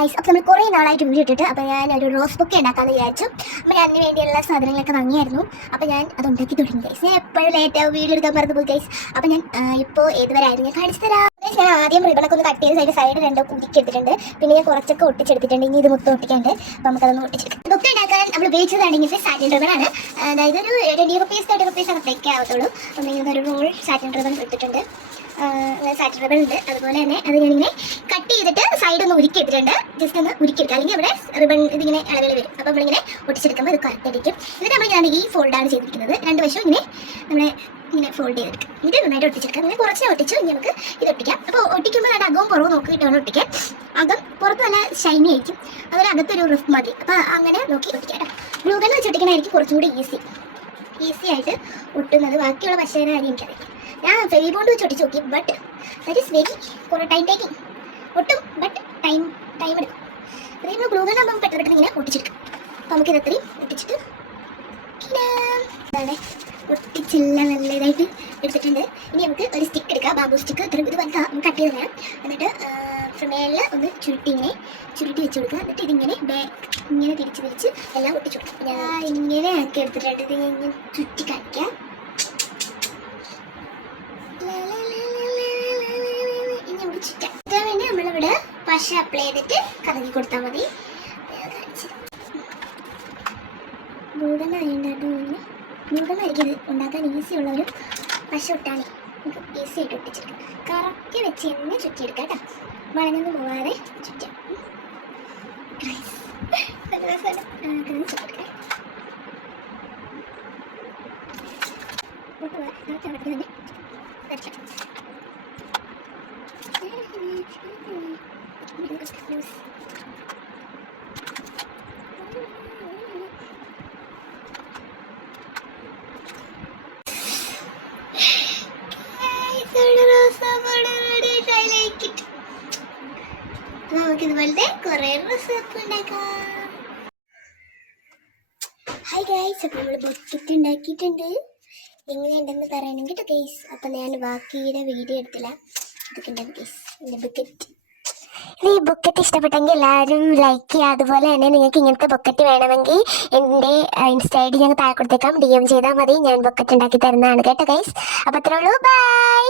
Guys, അപ്പോൾ നമ്മൾ കുറേ നാളായിട്ട് വീഡിയോ ഇട്ടിട്ട് അപ്പോൾ ഞാൻ ഒരു റോസ് ബൊക്കെ ഉണ്ടാക്കാമെന്ന് വിചാരിച്ചു. അപ്പോൾ ഞാൻ അതിന് വേണ്ടിയുള്ള സാധനങ്ങളൊക്കെ വാങ്ങിയായിരുന്നു. അപ്പോൾ ഞാൻ അത് ഉണ്ടാക്കി തുടങ്ങി ഗൈസ്. ഞാൻ എപ്പോഴും ലേറ്റാവും വീഡിയോ എടുക്കാൻ മറന്നു പോയി ഗൈസ്. അപ്പോൾ ഞാൻ ഇപ്പോൾ ഏതുവരെ ആയിരുന്നു ഞാൻ കാണിച്ചു തരാം. ഞാൻ ആദ്യം റിബണൊക്കെ ഒന്ന് കട്ട് ചെയ്ത് സൈഡ് രണ്ടോ കുതിക്കെടുത്തിട്ടുണ്ട്. പിന്നെ ഞാൻ കുറച്ചൊക്കെ ഒട്ടിച്ചെടുത്തിട്ടുണ്ട്. ഇനി ഇത് മൊത്തം ഒട്ടിക്കാണ്ട്. അപ്പോൾ നമുക്കതൊന്ന് ഒട്ടിച്ചെടുക്കാം. ബൊക്കെ ഉണ്ടാക്കാൻ നമ്മൾ ഉപയോഗിച്ചതാണ് ഇങ്ങനത്തെ സാറ്റിൻ റിബണാണ്. അതായത് ഒരു 20 റുപ്പീസ് 30 റുപ്പീസ് അകത്തേക്ക് ആവത്തുള്ളൂ. അപ്പോൾ ഇങ്ങനെ ഒരു റോൾ സാറ്റിൻ റിബൺ എടുത്തിട്ടുണ്ട്. സാറ്റിൻ റിബൺ ഉണ്ട്. അതുപോലെ തന്നെ അത് ഞാനിങ്ങനെ കട്ട് ചെയ്തിട്ട് സൈഡ് ഒന്ന് ഉരുക്കിയെടുത്തിട്ടുണ്ട്. ജസ്റ്റ് ഒന്ന് ഉരുക്കിയെടുക്കുക, അല്ലെങ്കിൽ ഇവിടെ റിബൺ ഇതിങ്ങനെ ഇളവിൽ വരും. അപ്പോൾ നമ്മളിങ്ങനെ ഒട്ടിച്ചെടുക്കുമ്പോൾ ഇത് കറക്റ്റ് ആയിരിക്കും. എന്നിട്ട് നമ്മൾ ഈ ഫോൾഡാണ് ചെയ്തിരിക്കുന്നത്. രണ്ട് വശവും ഇങ്ങനെ ഇങ്ങനെ ഫോൾഡ് ചെയ്തെടുക്കും. എന്നിട്ട് നന്നായിട്ട് ഒട്ടിച്ചെടുക്കാം. അങ്ങനെ കുറച്ച് ഒട്ടിച്ചു ഇനി നമുക്ക് ഇത് ഒട്ടിക്കാം. അപ്പോൾ ഒട്ടിക്കുമ്പോൾ അത് അകവും പുറവും നോക്കിയിട്ട് വേണം ഒട്ടിക്കാൻ. അകം പുറത്ത് നല്ല ഷൈനി ആയിരിക്കും, അതുപോലെ അകത്തൊരു റിഫ് മതി. അപ്പോൾ അങ്ങനെ നോക്കി ഒട്ടിക്കാം. ഗ്ലൂ ഗൺ വെച്ച് ഒട്ടിക്കണമായിരിക്കും കുറച്ചും കൂടി ഈസി ആയിട്ട് ഒട്ടുന്നത്. ബാക്കിയുള്ള പശയുടെ കാര്യം എനിക്കറിയാം. ഞാൻ ഫെവി ബോണ്ട് വെച്ച് ഒട്ടിച്ച് നോക്കി, ബട്ട് ദാറ്റ് ഈസ് വെരി കുറേ ടൈം ടേക്കിംഗ്. ഒട്ടും ബട്ട് ടൈം എടുക്കും. അതായത് നമ്മൾ ഗ്ലൂ ഗൺ ആകുമ്പോൾ പെട്ടെന്ന് ഇങ്ങനെ ഒട്ടിച്ചെടുക്കും. അപ്പോൾ നമുക്കിത് അത്രയും ഒട്ടിച്ചിട്ട് അതാണ് ഒട്ടിച്ചെല്ലാം നല്ല ഇതായിട്ട് എടുത്തിട്ടുണ്ട്. ഇനി നമുക്ക് ഒരു സ്റ്റിക്ക് എടുക്കാം, ബാമ്പൂ സ്റ്റിക്ക്. ഇത് വലുതാ, നമുക്ക് കട്ട് ചെയ്ത് തരാം. എന്നിട്ട് ഫ്രമേലിൽ ഒന്ന് ചുരുട്ടി വെച്ച് കൊടുക്കുക. എന്നിട്ട് ഇതിങ്ങനെ ഇങ്ങനെ തിരിച്ച് എല്ലാം ഒട്ടിച്ചു കൊടുക്കാം. ഞാൻ ഇങ്ങനെ ആക്കി എടുത്തിട്ടുണ്ട്. ഇത് ഇങ്ങനെ ചുറ്റി കാണിക്കാം. ഇനി നമുക്ക് ചുറ്റാം. ഇതിന് വേണ്ടി നമ്മളിവിടെ പശ അപ്ലൈ ചെയ്തിട്ട് കറക്കി കൊടുത്താൽ മതി. ൂതനായിരിക്കും ഇത് ഉണ്ടാക്കാൻ ഈസിയുള്ള ഒരു പശ ഒട്ടാണ്. നമുക്ക് ഈസി ആയിട്ട് ഒട്ടിച്ചെടുക്കാം. കറക്കി വെച്ച് തന്നെ ചുറ്റിയെടുക്കാം കേട്ടോ, വളഞ്ഞൊന്നും പോകാതെ ചുറ്റാം. നമുക്കിതുപോലത്തെ കുറേ റെസിപ്പി ഉണ്ടാക്കാം. ഹായ് ഗൈസ്, അപ്പോൾ നമ്മൾ ബക്കറ്റ് ഉണ്ടാക്കിയിട്ടുണ്ട്. എങ്ങനെയുണ്ടെന്ന് പറയണം കേട്ടോ ഗൈസ്. അപ്പം ഞാൻ ബാക്കിയുടെ വീഡിയോ എടുത്തില്ല. ഇതൊക്കെ ഉണ്ടാകും ഗൈസ് എൻ്റെ ബക്കറ്റ്. ഈ ബൊക്കറ്റ് ഇഷ്ടപ്പെട്ടെങ്കിൽ എല്ലാവരും ലൈക്ക് ചെയ്യുക. അതുപോലെ തന്നെ നിങ്ങൾക്ക് ഇങ്ങനത്തെ ബൊക്കറ്റ് വേണമെങ്കിൽ എൻ്റെ ഇൻസ്റ്റ ഐ ഡി ഞങ്ങൾ താഴെ കൊടുത്തേക്കാം. DM ചെയ്താൽ മതി, ഞാൻ ബൊക്കറ്റ് ഉണ്ടാക്കി തരുന്നതാണ് കേട്ടോ ഗൈസ്. അപ്പോൾ അത്രേ ഉള്ളൂ, ബൈ.